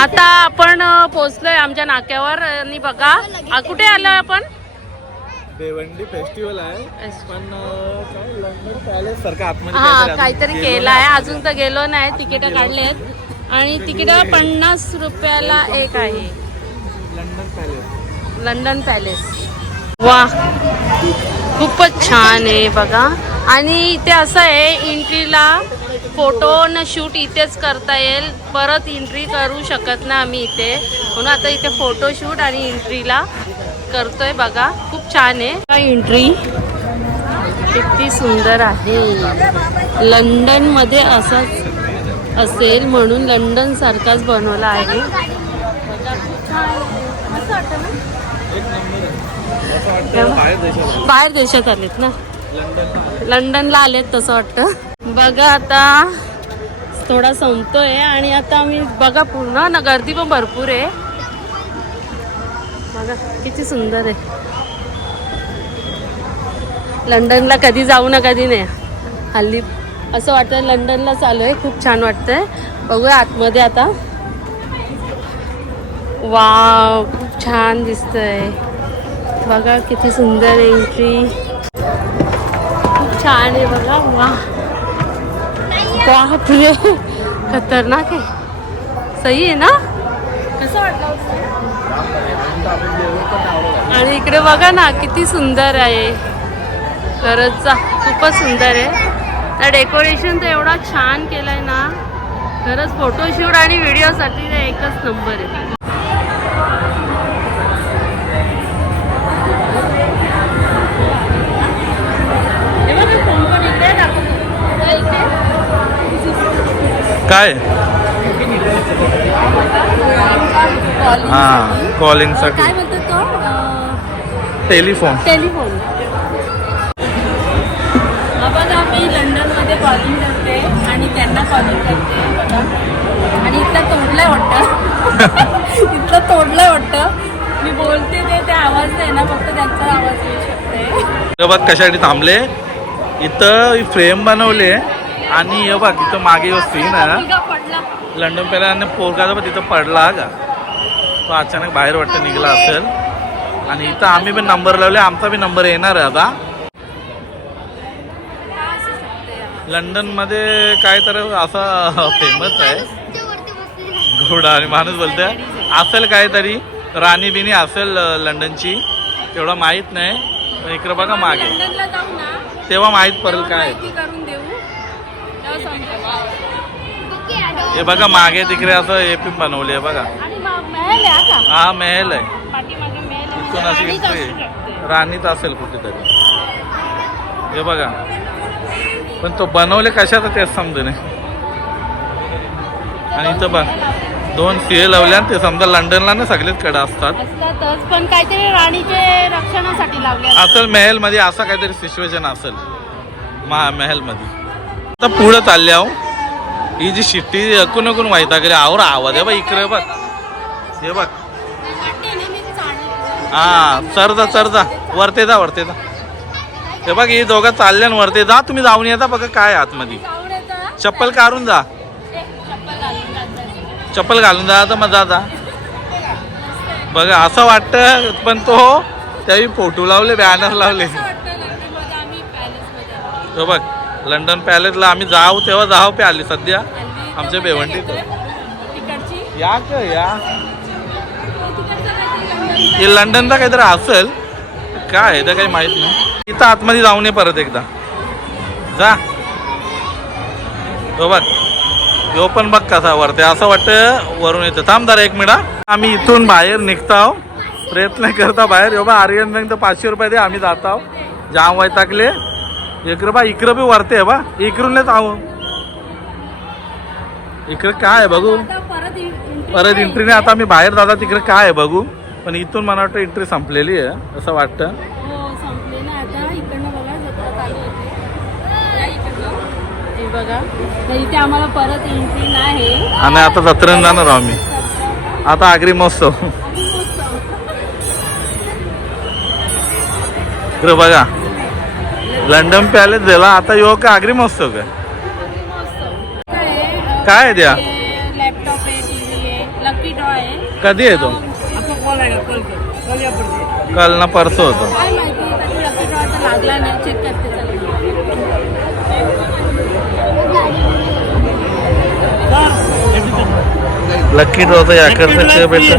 आता आपण पोहोचलोय आमच्या नाक्यावर आणि बघा कुठे आलोय आपण. भिवंडी फेस्टिवल आहे पण लंडन पॅलेस सारखं आतमध्ये हा काहीतरी केलं आहे. अजून तर गेलो नाही. तिकीट काढलेत आणि तिकीट 50 रुपयाला एक आहे. London palace. वा खूपच छान आहे बघा. आणि इथे असं आहे एंट्रीला फोटो न शूट इथेच करता येईल. परत एंट्री करू शकत ना आम्ही इथे. म्हणून आता इथे फोटो शूट आणि एंट्रीला करतोय बघा. खूप छान आहे. एंट्री किती सुंदर आहे. लंडन मध्ये असंच असेल म्हणून लंडन सारखाच बनवला आहे. बाहेर देशात आलेत ना. लंडनला आलेत तसं वाटतं. बघा आता थोडा संपतोय आणि आता आम्ही बघा पूर्ण ना गर्दी पण भरपूर आहे. बघा किती सुंदर आहे. लंडनला कधी जाऊ ना कधी नाही. हल्ली असं वाटतं लंडनला चालू आहे. खूप छान वाटतंय. बघूया आतमध्ये आता. वाव खूप छान दिसतंय. बघा किती सुंदर एंट्री. खूप छान आहे बघा. वा बापरे खतरनाक आहे. सही आहे ना. कसं वाटलं. आणि इकडे बघा ना किती सुंदर आहे. खरंच खूपच सुंदर आहे. त्या डेकोरेशन तर एवढा छान केलंय ना. खरंच फोटोशूट आणि व्हिडिओसाठी ते एकच नंबर आहे. काय हा कॉलिंग साठी. काय म्हणतात तो. टेलिफोन. बघा मी लंडनमध्ये कॉलिंग करते आणि त्यांना कॉलिंग करते बघा. आणि इथलं तोडलंय वाटतं. मी बोलते ते आवाज आहे ना फक्त त्यांचा आवाज येऊ शकते. बघ कशासाठी थांबले. इथं फ्रेम बनवले आणि हे बघ इथं मागे सीन आहे ना. लंडन पॅलेस पोरगा तिथं पडला का तो अचानक बाहेर वाटतं निघाला असेल. आणि इथं आम्ही पण नंबर लावले. आमचा बी नंबर येणार आहे आता. लंडन मध्ये काय तर असं फेमस आहे घोडा आणि माणूस बोलतोय असेल काहीतरी राणी बिनी असेल लंडनची. तेवढं माहित नाही. इकडे बघा मागे तेव्हा माहित पडेल काय. हे बघा मागे तिकडे असं हे पण बनवले बघा. हा महल आहे. इथून अशी राणीच असेल कुठेतरी. हे बघा पण तो बनवले कशाचा तेच समजू नये. आणि इथं बघ 2 सिंह लावल्या. ते समजा लंडनला ना सगळेच कडा असतात पण काहीतरी राणीचे रक्षणासाठी लावले असेल. महल मध्ये असं काहीतरी सिच्युएशन असेल महल मध्ये. आता पुढे चालले आहो. ही जी शिट्टी एकूण माहिती गेली आवर आवाज आहे बा. इकडे बघ हे बघ. हा चरजा वरते जा. हे बघ ही दोघं चालल्या वरते जा. तुम्ही जाऊन येता बघा काय आतमध्ये. चप्पल काढून जा. चप्पल घालून जा तर मग जा. बघा असं वाटतं पण तो त्यावेळी फोटो लावले बॅनर लावले. तो बघ लंडन पॅलेसला आम्ही जाऊ तेव्हा जाऊ पे आली सध्या आमच्या भिवंडीत. या हे लंडनचा काहीतरी असेल काय आहे तर काही माहित नाही. इथं आतमध्ये जाऊन ये परत एकदा जा. तो बघ यो पण बघ कसा वरते. असं वाटतं वरून येतं. थांब जरा 1 मिनिट. आम्ही इथून बाहेर निघतो प्रयत्न करता बाहेर. यो बा आर्यन बँक तर 500 रुपये दे. आम्ही जातो जाम वैतागले. इकडं बी वरते आहे बा. इकडून आहो. इकडे काय आहे बघू. परत एंट्रीने आता आम्ही बाहेर जाता तिकडे काय आहे बघू. पण इथून मला वाटतं एंट्री संपलेली आहे असं वाटतं. बघा इथे आम्हाला परत एंट्री नाही. आणि आता जत्रेने जाणार आम्ही. आता आगरी महोत्सव. इकडे बघा लंडन पॅलेस झाला. आता यो का आगरी महोत्सव काय आहे त्या. लॅपटॉप आहे, टीव्ही आहे. लकी ड्रॉ आहे. कधी आहे तो? कल ना परसों होतो. काय माहिती त्याची लकी ड्रॉ तर लागला नाही. चेक करते चला. लकी ड्रॉचं याकडचं भेटतं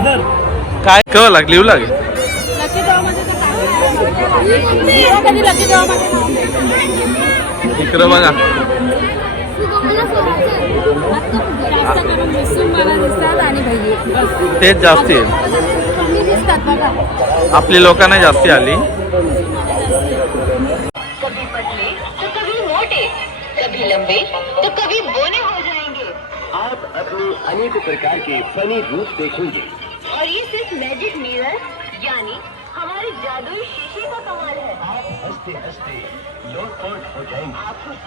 काय केव्हा लागली येऊ लागेल. लकी ड्रॉ मध्ये तर काय कधी लकी ड्रॉ मध्ये इकडं बघा जास्त करून मिसून मला दिसतात आणि भैया तेच जास्ती आहे. कमी दिसतात बघा. आपली लोकांना जास्ती आली. कभी पतले तो कभी मोटे, कभी लंबे तो कभी बोने हो जाएंगे. आप अपने अनेक प्रकार के फनी रूप देखेंगे. और ये सिर्फ मैजिक मिरर यानी हमारे जादुई शीशे का कमाल है. आप हंसते हंसते लोटपोट हो जाएंगे. आप खुद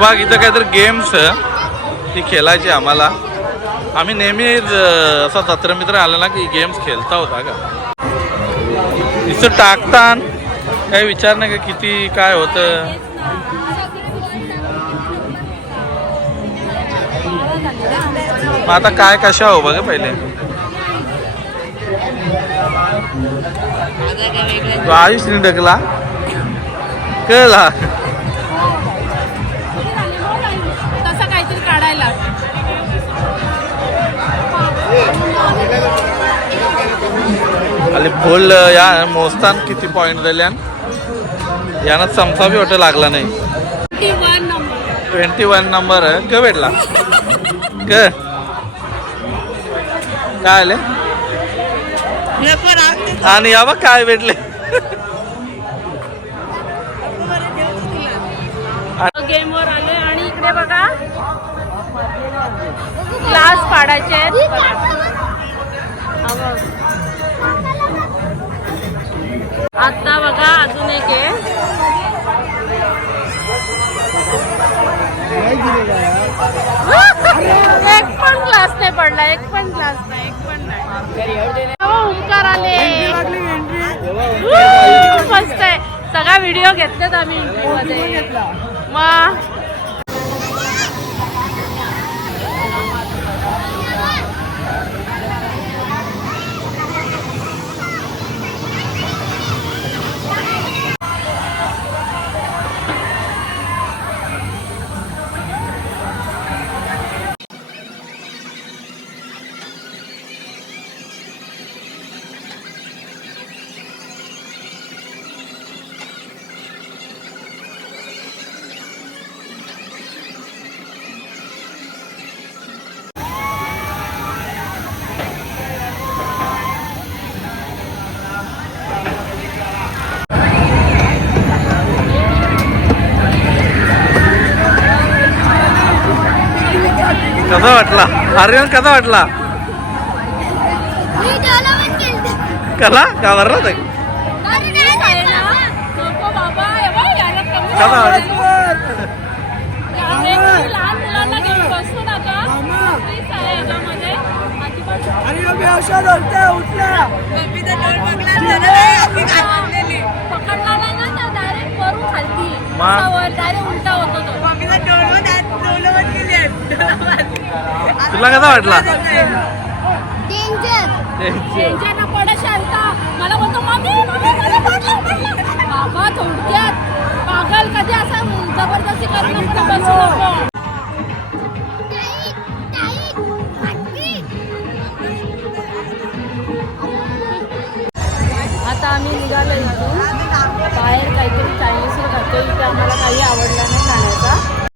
बघा इथं काहीतरी गेम्स ती खेळायची आम्हाला. आम्ही नेहमी असा जत्र मित्र आला ना की गेम्स खेळता होता का. इथं टाकतान काही विचार नाही का किती काय होतं. मग आता काय कशा हो बघा पहिले. तो आयुष निडकला कळला. तसं काहीतरी काढायला. आणि फुल या मोजतान किती पॉईंट दिल्यान यानं चमचा बी वाटं लागला नाही. 21 नंबर 21 नंबर क भेटला क काय आले आणि या बघ काय भेटले. गेमवर आले आणि इकडे बघा ग्लास पाडायचे आहेत. आता बघा अजून एक आहे. एक पण ग्लास नाही पडला. एक पण ग्लास नाही. एक पण नाही. ओंकार आले. मस्त आहे. सगळा व्हिडिओ घेतलेत आम्ही इंटरव्ह्यूमध्ये. मग कसा वाटला आर्यन कसा वाटला. कला का बरं कसा लहान मुलांना घेऊन बसतो ना का याच्यामध्ये पकडला नाही ना तर डायरेक्ट वरून खालती डायरेक्ट उलटा होतो तो. तुला कसा वाटला. त्यांच्या पडा शांता मला बोलतो मम्मी मला पडलं. बाबा थोडक्यात पागल कधी असा जबरदस्ती करून बसू नको. आता आम्ही निघालो इथून बाहेर काहीतरी चायनीज खातो. इथे आम्हाला काही आवडलं नाही खाण्याला.